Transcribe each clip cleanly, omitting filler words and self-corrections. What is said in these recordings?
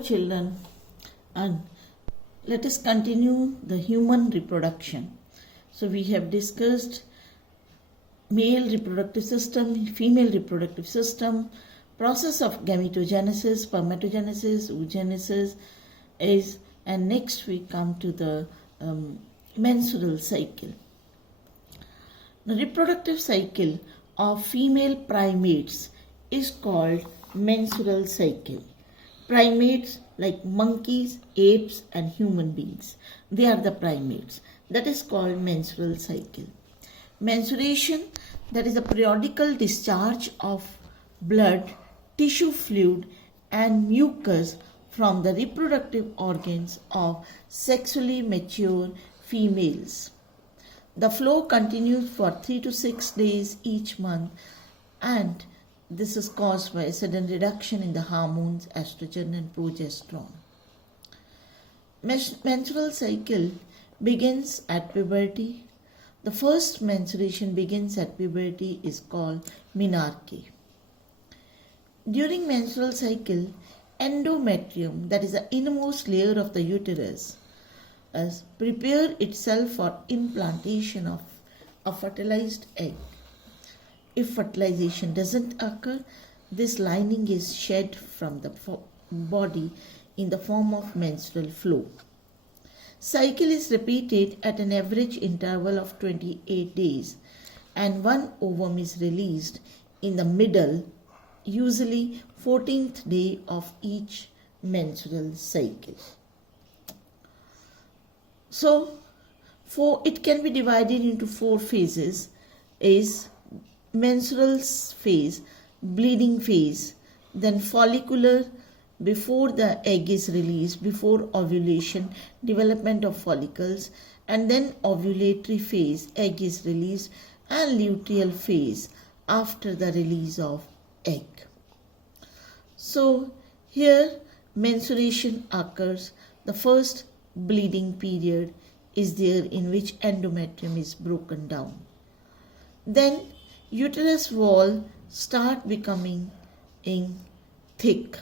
Dear children, and let us continue the human reproduction. So we have discussed male reproductive system, female reproductive system, process of gametogenesis, spermatogenesis, oogenesis and next we come to the menstrual cycle. The reproductive cycle of female primates is called menstrual cycle. Primates like monkeys, apes and human beings, they are the primates. That is called menstrual cycle. Menstruation, that is a periodical discharge of blood, tissue fluid and mucus from the reproductive organs of sexually mature females. The flow continues for 3 to 6 days each month, and this is caused by a sudden reduction in the hormones estrogen and progesterone. Menstrual cycle begins at puberty. The first menstruation begins at puberty is called menarche. During menstrual cycle, endometrium, that is the innermost layer of the uterus, prepare itself for implantation of a fertilized egg. If fertilization doesn't occur, this lining is shed from the body in the form of menstrual flow. Cycle is repeated at an average interval of 28 days and one ovum is released in the middle, usually 14th day of each menstrual cycle. So, it can be divided into 4 phases: is menstrual phase, bleeding phase, then follicular, before the egg is released, before ovulation, development of follicles, and then ovulatory phase, egg is released, and luteal phase after the release of egg. So here menstruation occurs. The first bleeding period is there in which endometrium is broken down. Then uterus wall start becoming thick,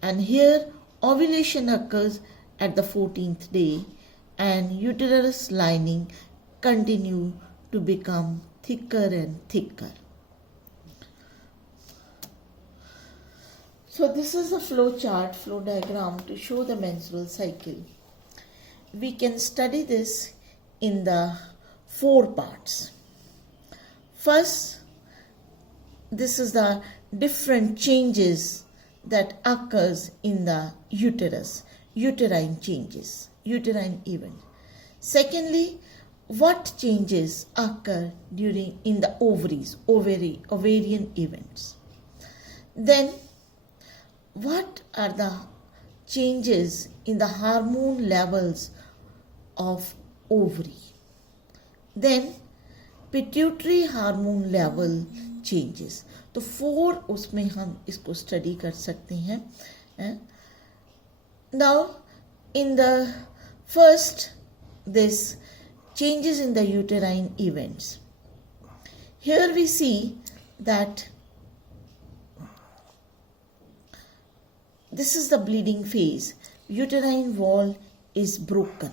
and here ovulation occurs at the 14th day and uterus lining continue to become thicker and thicker. So this is a flow diagram to show the menstrual cycle. We can study this in the 4 parts. First, this is the different changes that occurs in the uterus, uterine changes, uterine event. Secondly, what changes occur in the ovaries, ovarian events. Then, what are the changes in the hormone levels of ovary. Then, pituitary hormone level changes. तो 4 उसमें हम इसको study कर सकते हैं. Now in the first this changes in the uterine events. Here we see that this is the bleeding phase. Uterine wall is broken.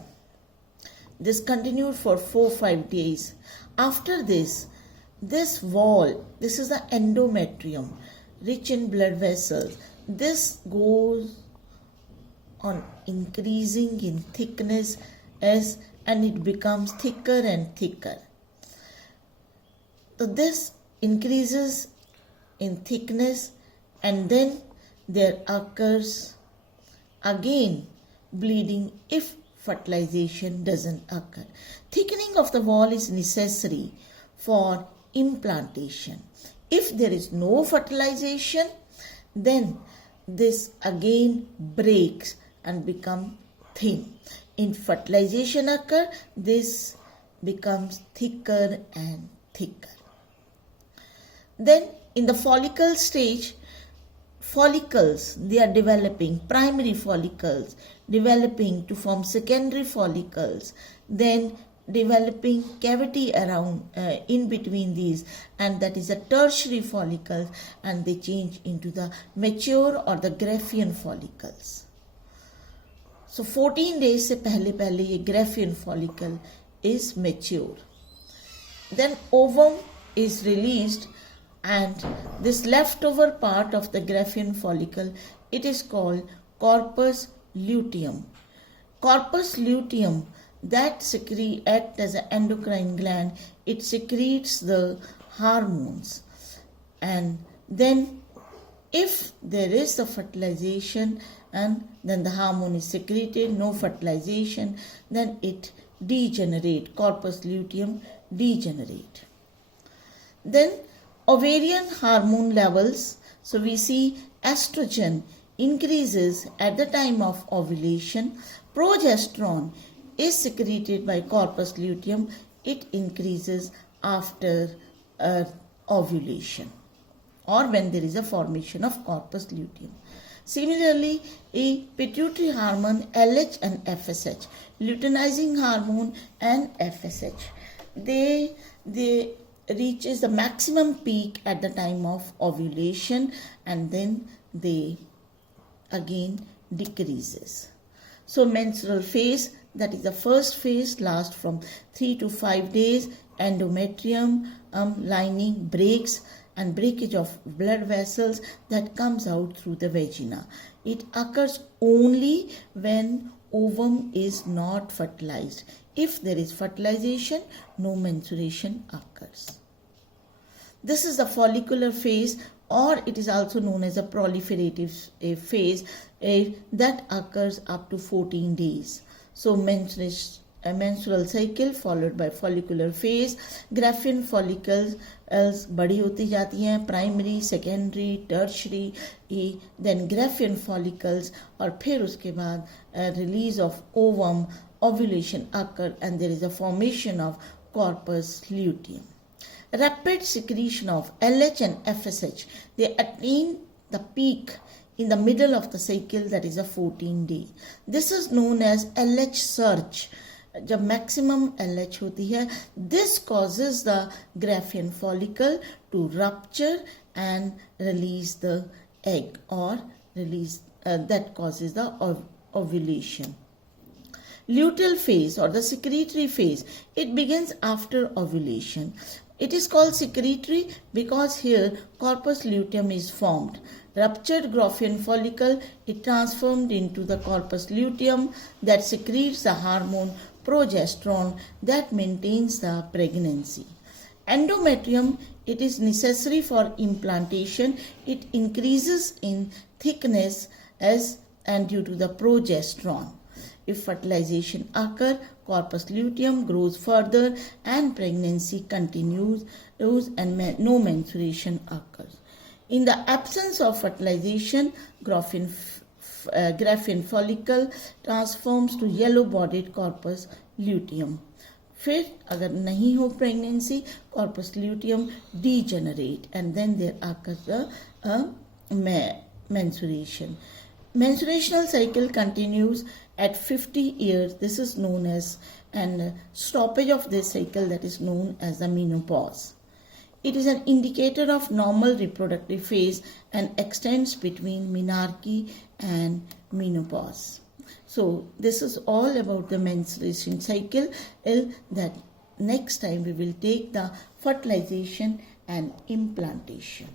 This continued for 4-5 days. After this wall, this is the endometrium, rich in blood vessels. This goes on increasing in thickness and it becomes thicker and thicker. So this increases in thickness and then there occurs again bleeding if fertilization doesn't occur. Thickening of the wall is necessary for implantation. If there is no fertilization, then this again breaks and becomes thin. In fertilization occur, this becomes thicker and thicker. Then in the follicle stage, follicles, they are developing, primary follicles developing to form secondary follicles, then developing cavity around in between these, and that is a tertiary follicles, and they change into the mature or the Graafian follicles. So 14 days से पहले ये Graafian follicle is mature. Then ovum is released, and this leftover part of the Graafian follicle, it is called corpus luteum. Corpus luteum, that acts as an endocrine gland. It secretes the hormones, and then if there is the fertilization and then the hormone is secreted, no fertilization, then it degenerate, corpus luteum degenerate. Then ovarian hormone levels, so we see estrogen increases at the time of ovulation. Progesterone is secreted by corpus luteum. It increases after ovulation or when there is a formation of corpus luteum. Similarly, a pituitary hormone LH and FSH, luteinizing hormone and FSH, they reaches the maximum peak at the time of ovulation, and then they again decreases. So menstrual phase, that is the first phase, lasts from 3 to 5 days. Endometrium lining breaks, and breakage of blood vessels that comes out through the vagina. It occurs only when ovum is not fertilized. If there is fertilization, no menstruation occurs. This is the follicular phase, or it is also known as a proliferative phase that occurs up to 14 days. So a menstrual cycle followed by follicular phase. Graafian follicles बड़ी होती जाती हैं, primary, secondary, tertiary, then Graafian follicles, और फिर उसके बाद release of ovum, ovulation occur, and there is a formation of corpus luteum. Rapid secretion of LH and FSH, they attain the peak in the middle of the cycle, that is a 14 day. This is known as LH surge. जब maximum LH होती है, this causes the Graafian follicle to rupture and release the egg, or release that causes the ovulation. Luteal phase or the secretory phase, it begins after ovulation. It is called secretory because here corpus luteum is formed. Ruptured Graafian follicle, it transformed into the corpus luteum that secretes the hormone progesterone that maintains the pregnancy. Endometrium, it is necessary for implantation. It increases in thickness and due to the progesterone. If fertilization occurs, corpus luteum grows further and pregnancy continues and no menstruation occurs. In the absence of fertilization, Graafian follicle transforms to yellow-bodied corpus luteum. फिर अगर नहीं हो pregnancy, corpus luteum degenerate, and then there occurs a menstruation. Menstruational cycle continues at 50 years. This is known as, and stoppage of this cycle, that is known as the menopause. It is an indicator of normal reproductive phase and extends between menarche and menopause. So this is all about the menstruation cycle. That next time we will take the fertilization and implantation.